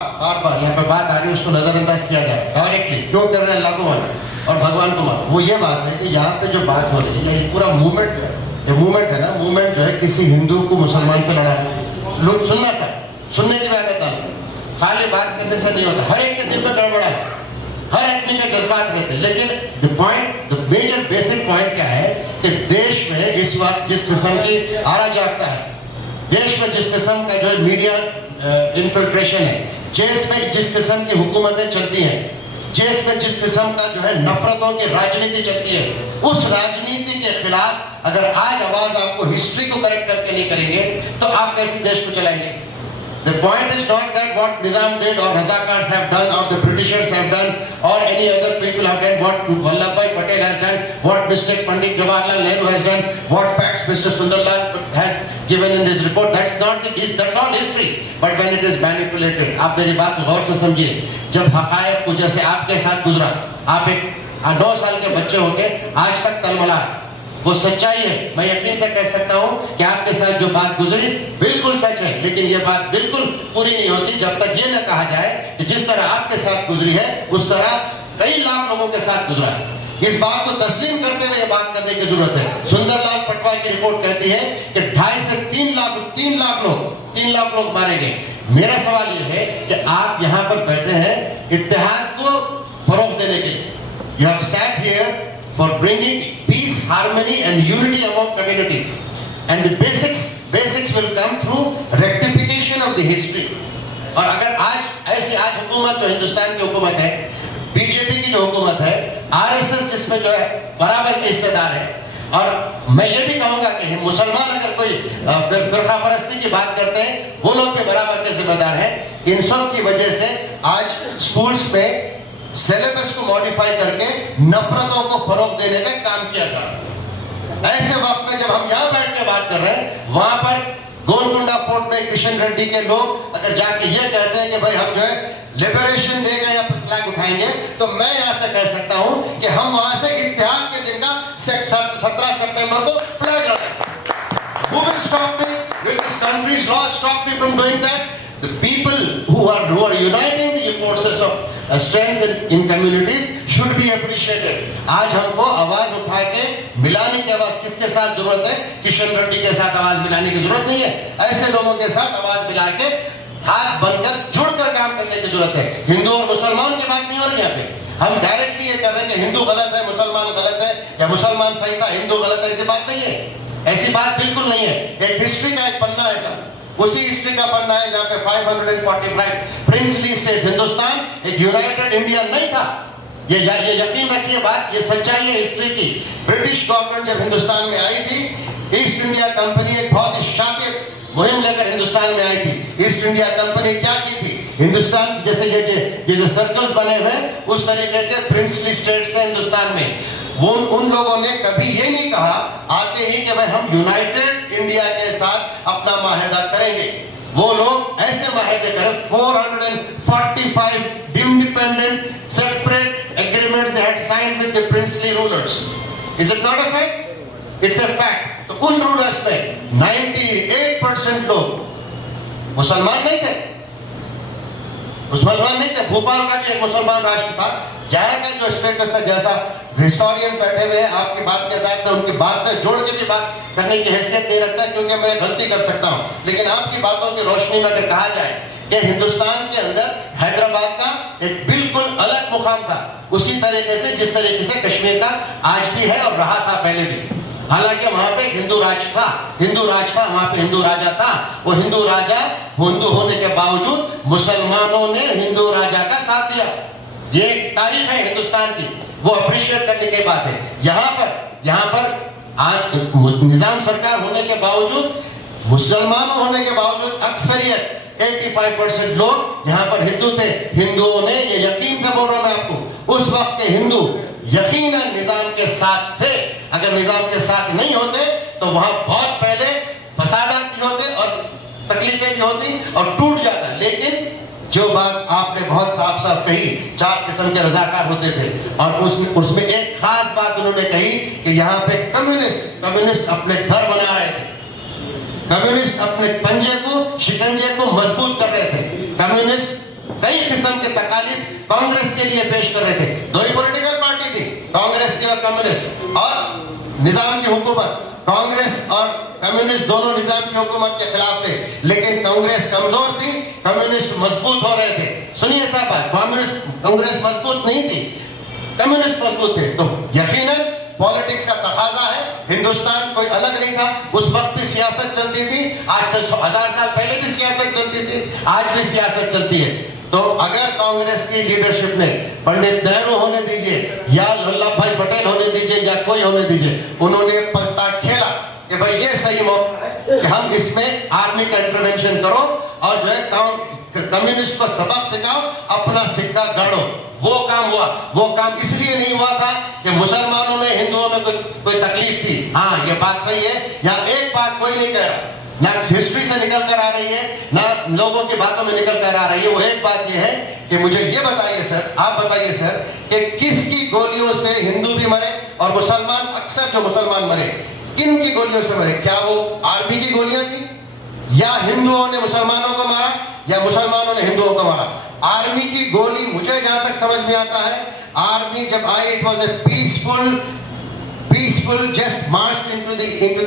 बार बार यहाँ पे बात आ रही है उसको नजरअंदाज किया जाए डायरेक्टली क्यों कर रहे हैं लागू और भगवान को मान। वो ये बात है कि यहाँ पे जो बात हो रही है ये पूरा मूवमेंट जो है, ये मूवमेंट है ना, मूवमेंट जो है किसी हिंदू को मुसलमान से लड़ा लोग सुनना सर, सुनने की आदत आ खाली बात करने से नहीं होता। हर एक के दिल में गड़बड़ा है, हर आदमी के जज्बात रहते हैं, लेकिन the point, the major basic point क्या है कि देश में इस वक्त जिस किस्म की अराजकता है, देश में जिस किस्म का जो मीडिया इन्फिल्ट्रेशन है, देश में जिस किस्म की हुकूमतें चलती हैं, देश में जिस किस्म का जो है नफरतों की राजनीति चलती है, उस राजनीति के खिलाफ अगर आज आवाज आपको हिस्ट्री को करेक्ट करके नहीं करेंगे तो आप कैसे देश को चलाएंगे? The point is not that what Nizam did or Razakars have done or the Britishers have done or any other people have done, what Vallabhbhai Patel has done, what mistakes Pandit Jawaharlal Nehru has done, what facts Mr. Sundarlal has given in this report. That's all history. But when it is manipulated, आप मेरी बात को गौर से समझिए। जब हकायक को जैसे आपके साथ गुजरा, आप एक 9 साल के बच्चे होके आज तक तलमला, वो सच्चाई है। मैं यकीन से कह सकता हूं कि आपके साथ जो बात गुजरी बिल्कुल सच है, लेकिन ये बात बिल्कुल पूरी नहीं होती जब तक ये न कहा जाए कि जिस तरह आपके साथ गुजरी है उस तरह कई लाख लोगों के साथ गुजरा है। इस बात को तस्लीम करते हुए ये बात करने की जरूरत है। सुंदरलाल पटवा की रिपोर्ट कहती है कि 2.5 से 3 लाख लोग मारे गए। मेरा सवाल ये है कि आप यहाँ पर बैठे हैं इत्तेहाद को फरोग देने के लिए। You have sat here for bringing peace, harmony and unity among communities, and the basics will come through rectification of the history. और अगर आज हुकूमत जो हिंदुस्तान की हुकूमत है, बीजेपी की जो हुकूमत है, आरएसएस जिसमें जो है बराबर के हिस्सेदार है, और मैं ये भी कहूंगा कि मुसलमान अगर कोई फिरका परस्ती की बात करते हैं वो लोग भी बराबर के जिम्मेदार हैं। इन सब की वजह से आज स्कूल्स में सिलेबस को मॉडिफाई करके नफरतों को फरोग देने का काम किया जा रहा है। ऐसे वक्त में जब हम यहाँ बैठ के बात कर रहे हैं, वहां पर गोलकुंडा फोर्ट में किशन रेड्डी के लोग अगर जाके ये कहते हैं कि भाई हम जो है लिबरेशन डे का या फ्लैग उठाएंगे, तो मैं यहाँ से कह सकता हूँ कि हम वहां से इत्तेहाद के दिन का 17 सितंबर को फ्लैग लगाएंगे। Who will stop me? Will this country's law stop me from doing that? The people who are uniting the forces of strength in communities should be appreciated. आज हमको आवाज उठा के मिलाने की आवाज किसके साथ जरूरत है? किशन रेड्डी के साथ आवाज मिलाने की जरूरत नहीं है। ऐसे लोगों के साथ आवाज मिला के हाथ बनकर जुड़कर काम करने की जरूरत है। हिंदू और मुसलमान की बात नहीं हो रही यहाँ पे। हम डायरेक्टली ये कर रहे हैं कि हिंदू गलत है, मुसलमान गलत है, या मुसलमान सही था, हिंदू गलत है। ऐसी बात नहीं है, ऐसी बात बिल्कुल नहीं है। एक हिस्ट्री का एक पन्ना है सर, उसी हिस्ट्री का पन्ना है जहां पे 545 प्रिंसली स्टेट्स, हिंदुस्तान एक यूनाइटेड इंडिया नहीं था। ये यकीन रखिए, बात ये सच्चाई है हिस्ट्री की। ब्रिटिश गवर्नमेंट जब हिंदुस्तान में आई थी, ईस्ट इंडिया कंपनी एक बहुत ही शातिर मुहिम लेकर हिंदुस्तान में आई थी। ईस्ट इंडिया कंपनी क्या की थी? हिंदुस्तान जैसे ये जो सर्कल्स बने हुए उस तरीके के प्रिंसली स्टेट्स थे हिंदुस्तान में। वो उन लोगों ने कभी ये नहीं कहा आते ही कि भाई हम यूनाइटेड इंडिया के साथ अपना माहिदा करेंगे। वो लोग ऐसे माहिदे करें, 445 independent separate agreements they had signed with the princely rulers. Is it not a fact? It's a fact. तो उन रूलर्स में 98% लोग मुसलमान नहीं थे, मुसलमान नहीं थे। भोपाल का भी एक मुसलमान राष्ट्र था। यहाँ का जो स्टेटस था, जैसा हिस्टोरियंस बैठे हुए हैं आपकी बात के साथ, मैं उनकी बात से जोड़ के भी बात करने की हैसियत नहीं रखता क्योंकि मैं गलती कर सकता हूँ, लेकिन आपकी बातों की रोशनी में अगर कहा जाए कि हिंदुस्तान के अंदर हैदराबाद का एक बिल्कुल अलग मुकाम था, उसी तरीके से जिस तरीके से कश्मीर का आज भी है और रहा था पहले भी। हालांकि वहां पे हिंदू राज था, वहां पे हिंदू राजा था। वो हिंदू राजा हिंदू होने के बावजूद मुसलमानों ने हिंदू राजा का साथ दिया। ये तारीख है हिंदुस्तान की, वो अप्रिशिएट करने की बात है। यहाँ पर आज निजाम सरकार होने के बावजूद, मुसलमानों होने के बावजूद अक्सरियत 85% लोग यहाँ पर हिंदू थे। हिंदुओं ने, ये यकीन से बोल रहा हूं मैं आपको, उस वक्त के हिंदू यकीनन निजाम के साथ थे। अगर निजाम के साथ नहीं होते तो वहां बहुत पहले फसादात भी होते और तकलीफें भी होती और टूट जाता। लेकिन जो बात आपने बहुत साफ साफ कही, 4 किस्म के रजाकार होते थे और उसमें एक खास बात उन्होंने कही कि यहाँ पे कम्युनिस्ट अपने घर बना रहे थे, कम्युनिस्ट अपने पंजे को, शिकंजे को मजबूत कर रहे थे। कम्युनिस्ट हिंदुस्तान के तकालीफ कांग्रेस के लिए पेश कर रहे थे। दो ही पॉलिटिकल पार्टी थी, कांग्रेस थी और कम्युनिस्ट, और निजाम की हुकूमत, कांग्रेस और कम्युनिस्ट दोनों निजाम की हुकूमत के खिलाफ थे। लेकिन कांग्रेस कमजोर थी, कम्युनिस्ट मजबूत हो रहे थे। सुनिए साहब बात, कांग्रेस मजबूत नहीं थी, कम्युनिस्ट मजबूत थे। तो यकीनन पॉलिटिक्स का तकाजा है, हिंदुस्तान कोई अलग नहीं था। उस वक्त भी सियासत चलती थी, आज से 1000 साल पहले भी सियासत चलती थी, आज भी सियासत चलती है। तो अगर कांग्रेस की लीडरशिप ने, पंडित नेहरू होने दीजिए या वल्लभ भाई पटेल होने दीजिए या कोई होने दीजिए, उन्होंने पत्ता खेला कि भाई ये सही मौका है कि हम इसमें आर्मी का इंटरवेंशन करो और जो है कम्युनिस्ट को सबक सिखाओ, अपना सिक्का गाड़ो। वो काम हुआ। वो काम इसलिए नहीं हुआ था कि मुसलमानों में हिंदुओं में कोई तकलीफ थी। हाँ, ये बात सही है, यहाँ एक बात कोई नहीं कह रहा, ना हिस्ट्री से निकल कर आ रही है, ना लोगों की बातों में निकल कर आ रही है। वो एक बात ये है कि मुझे ये बताइए सर, आप बताइए सर, कि किसकी गोलियों से हिंदू भी मरे और मुसलमान, अक्सर जो मुसलमान मरे, किन की गोलियों से मरे? क्या वो आर्मी की गोलियां थी, या हिंदुओं ने मुसलमानों को मारा, या मुसलमानों ने हिंदुओं को मारा? आर्मी की गोली, मुझे जहां तक समझ में आता है, आर्मी जब आई, it was a peaceful just marched into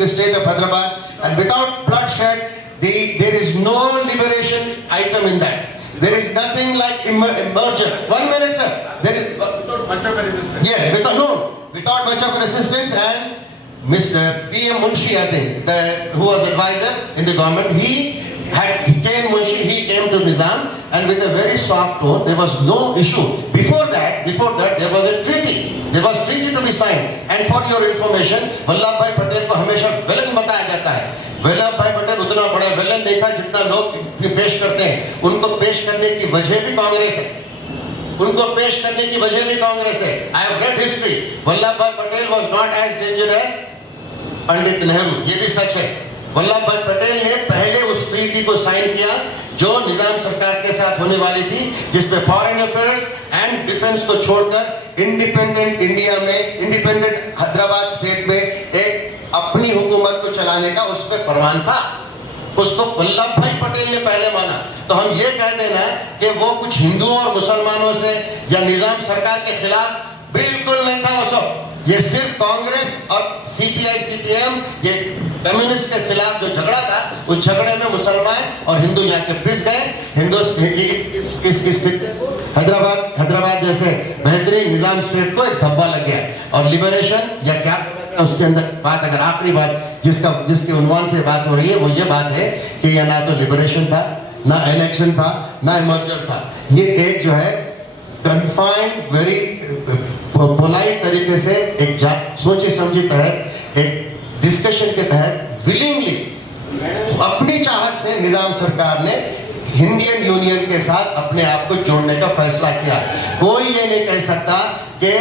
the state of Hyderabad, and without bloodshed, there is no liberation item in that. There is nothing like merger. 1 minute, sir. There is without much of a resistance. Yeah, without much of a resistance. And Mr. PM Munshi, I think, who was advisor in the government, he came to Nizam, and with a very soft tone, there was no issue. Before that, there was a treaty. There was treaty to be signed. And for your information, Vallabh भाई पटेल को हमेशा villain बताया जाता है। वल्लभ भाई पटेल उतना बड़ा villain नहीं था जितना लोग पेश करते हैं। उनको पेश करने की वजह भी कांग्रेस है। उनको पेश करने की वजह भी कांग्रेस है। I have read history. Vallabh भाई Patel was not as dangerous as Pandit Nehru, ये भी सच है। वल्लभ भाई पटेल ने पहले उस ट्रीटी को साइन किया जो निजाम सरकार के साथ होने वाली थी, जिसमें फॉरेन अफेयर्स एंड डिफेंस को छोड़कर इंडिपेंडेंट इंडिया में, इंडिपेंडेंट हैदराबाद स्टेट में एक अपनी हुकूमत को चलाने का उस पर फरमान था। उसको वल्लभ भाई पटेल ने पहले माना। तो हम ये कह देना कि वो कुछ हिंदुओं और मुसलमानों से या निजाम सरकार के खिलाफ, बिल्कुल नहीं था वो सब। ये सिर्फ कांग्रेस और सीपीआई सीपीएम, ये कम्युनिस्ट के खिलाफ जो झगड़ा था, उस झगड़े में मुसलमान और हिंदू यहाँ के पिस गए। हैदराबाद जैसे बेहतरीन निजाम स्टेट को एक धब्बा लग गया। और लिबरेशन या क्या उसके अंदर बात, अगर आखिरी बात जिसके उन्वान से बात हो रही है, वो ये बात है कि यह ना तो लिबरेशन था, ना इलेक्शन था, ना मर्जर था। ये एक जो है कन्फाइंड, वेरी पोलाइट तरीके से, एक सोची समझी तहत, एक डिस्कशन के तहत, विलिंगली, अपनी चाहत से निजाम सरकार ने इंडियन यूनियन के साथ अपने आप को जोड़ने का फैसला किया। कोई ये नहीं कह सकता कि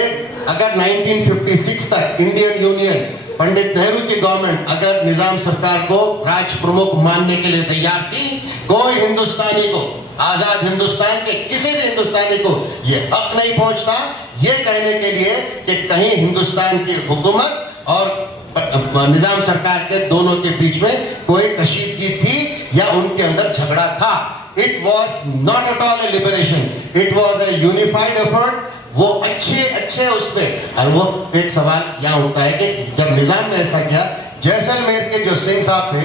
अगर 1956 तक इंडियन यूनियन, पंडित नेहरू की गवर्नमेंट अगर निजाम सरकार को राष्ट्र प्रमुख मानने के लिए तैयार थी, कोई हिंदुस्तानी को, आजाद हिंदुस्तान के किसी भी हिंदुस्तानी को ये हक नहीं पहुंचता ये कहने के लिए कि कहीं हिंदुस्तान की हुकूमत और निजाम सरकार के दोनों के बीच में कोई कशीदगी थी या उनके अंदर झगड़ा था। It was not at all A liberation, it was a unified effort. वो अच्छे उसमें, और वो एक सवाल यहाँ उठता है कि जब निजाम ने ऐसा किया, जैसलमेर के जो सिंह साहब थे,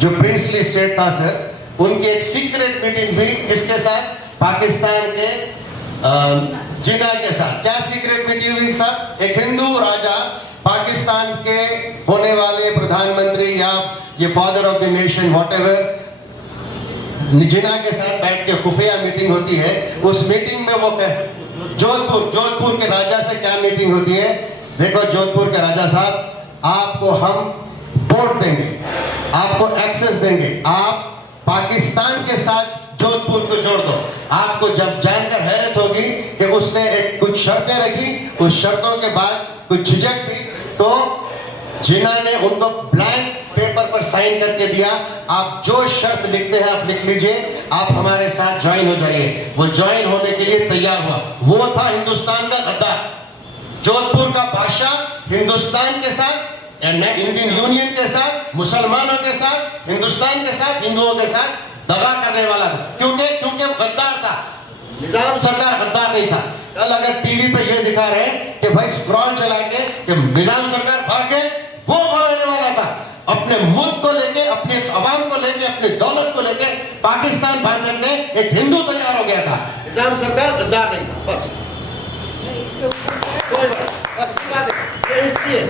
जो प्रिंसली स्टेट था सर, उनकी एक सीक्रेट मीटिंग हुई किसके साथ? पाकिस्तान के जिन्ना के साथ। क्या सीक्रेट मीटिंग हुई साहब? एक हिंदू राजा पाकिस्तान के होने वाले प्रधानमंत्री या ये father of the nation whatever, Jinnah के साथ बैठ के खुफिया मीटिंग होती है। उस मीटिंग में वो जोधपुर के राजा से क्या मीटिंग होती है? देखो जोधपुर के राजा साहब, आपको हम वोट देंगे, आपको एक्सेस देंगे, आप पाकिस्तान के साथ जोधपुर को जोड़ दो। आपको जब जानकर हैरत होगी कि उसने कुछ शर्तें रखी, उस शर्तों के बाद कुछ झिझक थी, तो जिन्ना ने उनको ब्लैंक पेपर पर साइन करके दिया, आप जो शर्त लिखते हैं आप लिख लीजिए, आप हमारे साथ ज्वाइन हो जाइए। वो ज्वाइन होने के लिए तैयार हुआ। वो था हिंदुस्तान का गद्दार, जोधपुर का बादशाह, हिंदुस्तान के साथ, इंडियन यूनियन के साथ, मुसलमानों के साथ, हिंदुस्तान के साथ, हिंदुओं के साथ दगा करने वाला था। क्योंकि वो गद्दार था। निजाम सरकार गद्दार नहीं था। कल अगर टीवी पे ये दिखा रहे हैं कि भाई स्क्रॉल चला के कि निजाम सरकार भागे, वो भागने वाला था। अपने मुल्क को लेके, अपने अवाम को लेके, अपनी दौलत को लेके पाकिस्तान भागने के एक हिंदू तैयार हो गया था। निजाम सरकार गद्दार नहीं था। बस कोई बात, बस ये बात है, ये हिस्ट्री है।